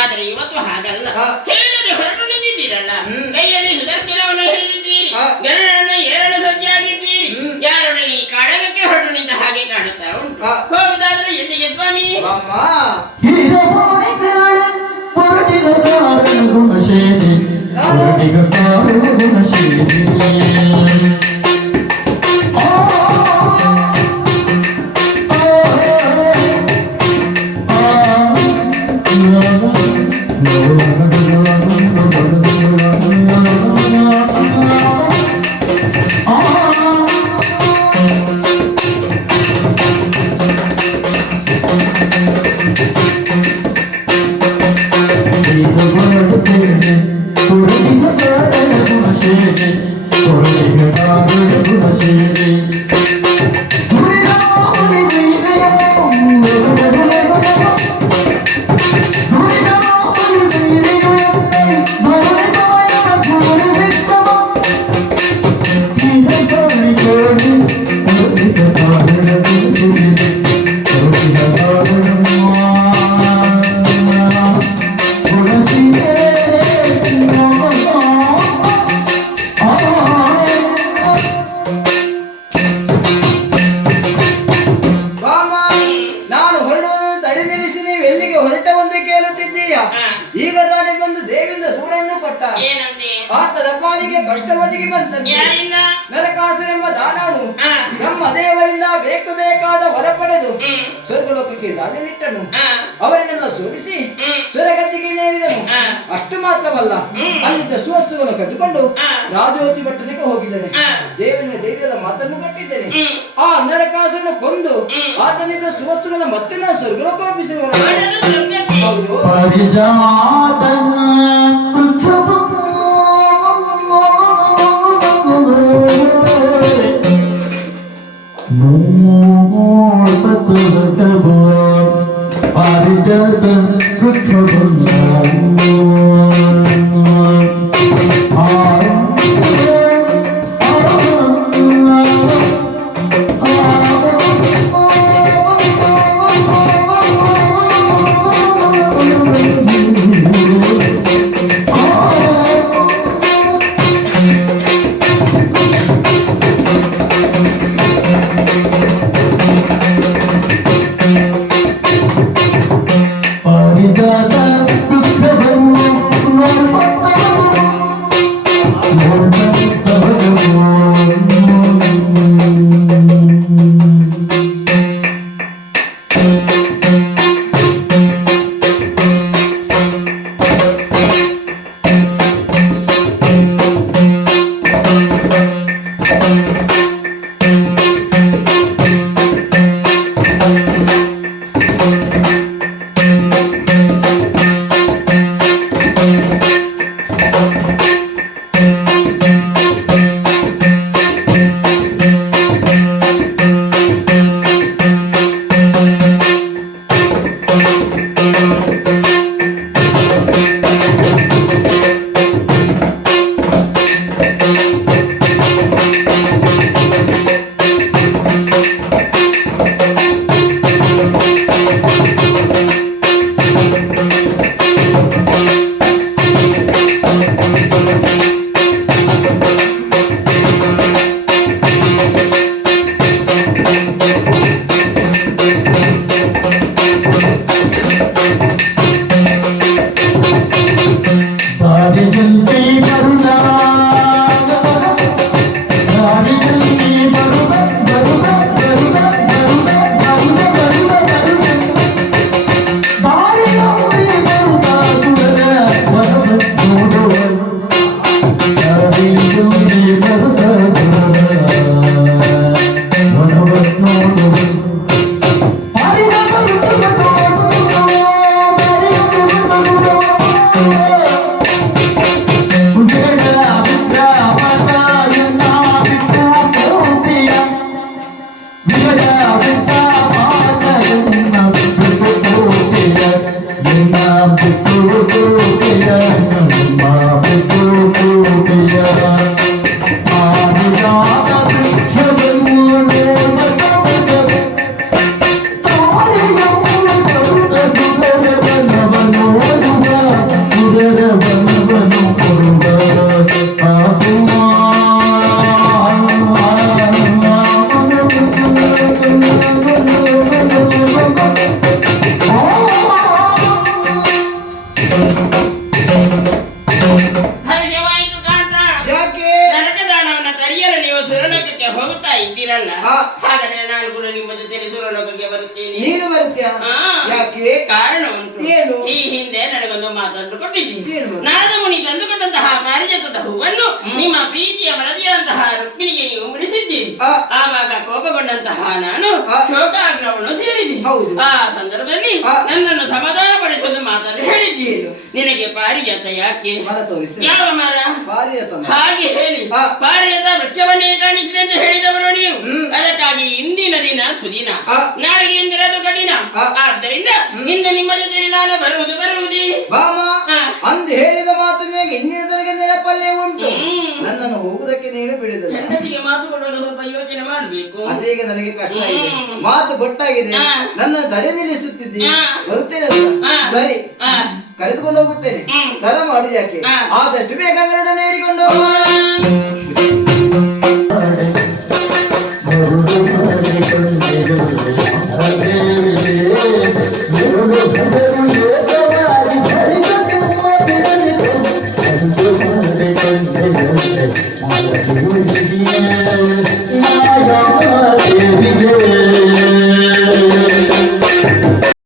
ಆದರೆ ಇವತ್ತು ಹಾಗಲ್ಲ. ಹೇಳದೆ ಹೊರಟು ನಿಂತಿದ್ದೀರಲ್ಲ, ಕೈಯಲ್ಲಿ ಸುದರ್ಶನವನ್ನು ಹಿಡಿದಿದ್ದೀರಿ, ಗರುಡನನ್ನು ಏರಲು ಸಜ್ಜಾಗಿದ್ದೀರಿ. ಯಾರೊಡನೆ ಈ ಕಾಳಗಕ್ಕೆ ಹೊರಟು ನಿಂತ ಹಾಗೆ ಕಾಣುತ್ತಾ ಉಂಟು. ಹೋಗುದಾದ್ರೆ ಎಲ್ಲಿಗೆ ಸ್ವಾಮಿ? ಈಗ ತಾನೇ ಬಂದು ದೇವಿಂದ ದೂರನ್ನು ಕೊಟ್ಟ. ಆತನ ಪಾಲಿಗೆ ಕಷ್ಟವದಿಗೆ ಬಂತಂತೆ. ನರಕಾಸುರೆಂಬ ದಾನವನು ಬ್ರಹ್ಮದೇವರಿಂದ ಬೇಕು ಬೇಕಾದ ವರ ಪಡೆದು ಸ್ವರ್ಗಲೋಕಕ್ಕೆ ದಾಳಿನಿಟ್ಟನು. ಅವರನ್ನೆಲ್ಲ ಸೋಲಿಸಿ ಸ್ವರಗದ್ದಿಗೆ ನೇರಿದನು. ಅಷ್ಟು ಮಾತ್ರವಲ್ಲ, ಅಲ್ಲಿದ್ದ ಸುವಸ್ತುಗಳನ್ನು ಕಟ್ಟಿಕೊಂಡು ರಾಜೋತಿ ಪಟ್ಟಣಕ್ಕೆ ಹೋಗಿದ್ದೇನೆ. ದೇವಿಯ ಮಾತನ್ನು ಕಟ್ಟಿದ್ದೇನೆ. ಆ ನರಕಾಸುರನ್ನು ಕೊಂದು ಆತನಿಂದ ಸುವಸ್ತುಗಳ ಮತ್ತೆ ನಾನು ಸ್ವರ್ಗಲೋಕ ಒಪ್ಪಿಸಿರುವರು. ಹೌದು. ದುಃಖವನ್ನು ಬರ್ತೀಯಾ? ಯಾಕೆ? ಕಾರಣ ಉಂಟು. ಏನು? ಈ ಹಿಂದೆ ನನಗೊಂದು ಮಾತನ್ನು ಕೊಟ್ಟಿದ್ದೀನಿ. ಏನು? ನಾರದ ಮುನಿ ತಂದುಕೊಟ್ಟಂತಹ ಪಾರಿಜಾತದ ಹೂವನ್ನು ನಿಮ್ಮ ಪ್ರೀತಿಯ ಮನದಿಯಾದಂತಹ ರುಕ್ಮಿಣಿಗೆ ನೀವು ಮುಡಿಸಿದ್ದೀರಿ. ಆವಾಗ ಕೋಪಗೊಂಡಂತಹ ನಾನು ಶೋಕಾಗ್ರಹವನ್ನು ಸೇರಿದ್ದೀನಿ. ಆ ಸಂದರ್ಭದಲ್ಲಿ ನನ್ನನ್ನು ಸಮಾಧಾನ ಪಡಿಸಲು ಮಾತನ್ನು ಹೇಳಿದ್ದೀನಿ. ನಿನಗೆ ಪಾರಿಜಾತ ಯಾಕೆ? ಯಾವ ಮರ? ಹಾಗೆ ಹೇಳಿ ಪಾರಿಜಾತ ವೃಕ್ಷವನ್ನೇ ಕಾಣಿಸಿದೆ ಎಂದು ಹೇಳಿದವರು ನೀವು. ಅದಕ್ಕಾಗಿ ಇಂದಿನ ದಿನ ಸುದಿನ, ನಾಳೆಗೆ ಎಂದಿರದು ಕಠಿಣ. ಆದ್ದರಿಂದ ಇಂದು ನಿಮ್ಮ ಜೊತೆ ನಾನು ಬರುವುದೇ. ಅಂದು ಹೇಳಿದ ಮಾತು ನಿನಗೆ ಇಂದಿನ ತನಕ ನೆನಪಲ್ಲೇ ಉಂಟು. ನನ್ನನ್ನು ಹೋಗುವುದಕ್ಕೆ ನೀನು ಬಿಡುತ್ತದೆ. ಹೆಂಡತಿಗೆ ಮಾತು ಕೊಡುವಾಗ ಸ್ವಲ್ಪ ಯೋಚನೆ ಮಾಡಬೇಕು. ಅದೇಗ ನನಗೆ ಕಷ್ಟ ಆಗಿದೆ, ಮಾತು ಗೊತ್ತಾಗಿದೆ. ನನ್ನ ತಡೆ ನಿಲ್ಲಿಸುತ್ತಿದ್ದೆ. ಬರುತ್ತೇನೆ. ಸರಿ, ಕರೆದುಕೊಂಡು ಹೋಗುತ್ತೇನೆ. ತಡ ಮಾಡಿದ ಯಾಕೆ? ಆದಷ್ಟು ಬೇಗ ಗರುಡನ ಏರಿಕೊಂಡು ಹೋಗುವ.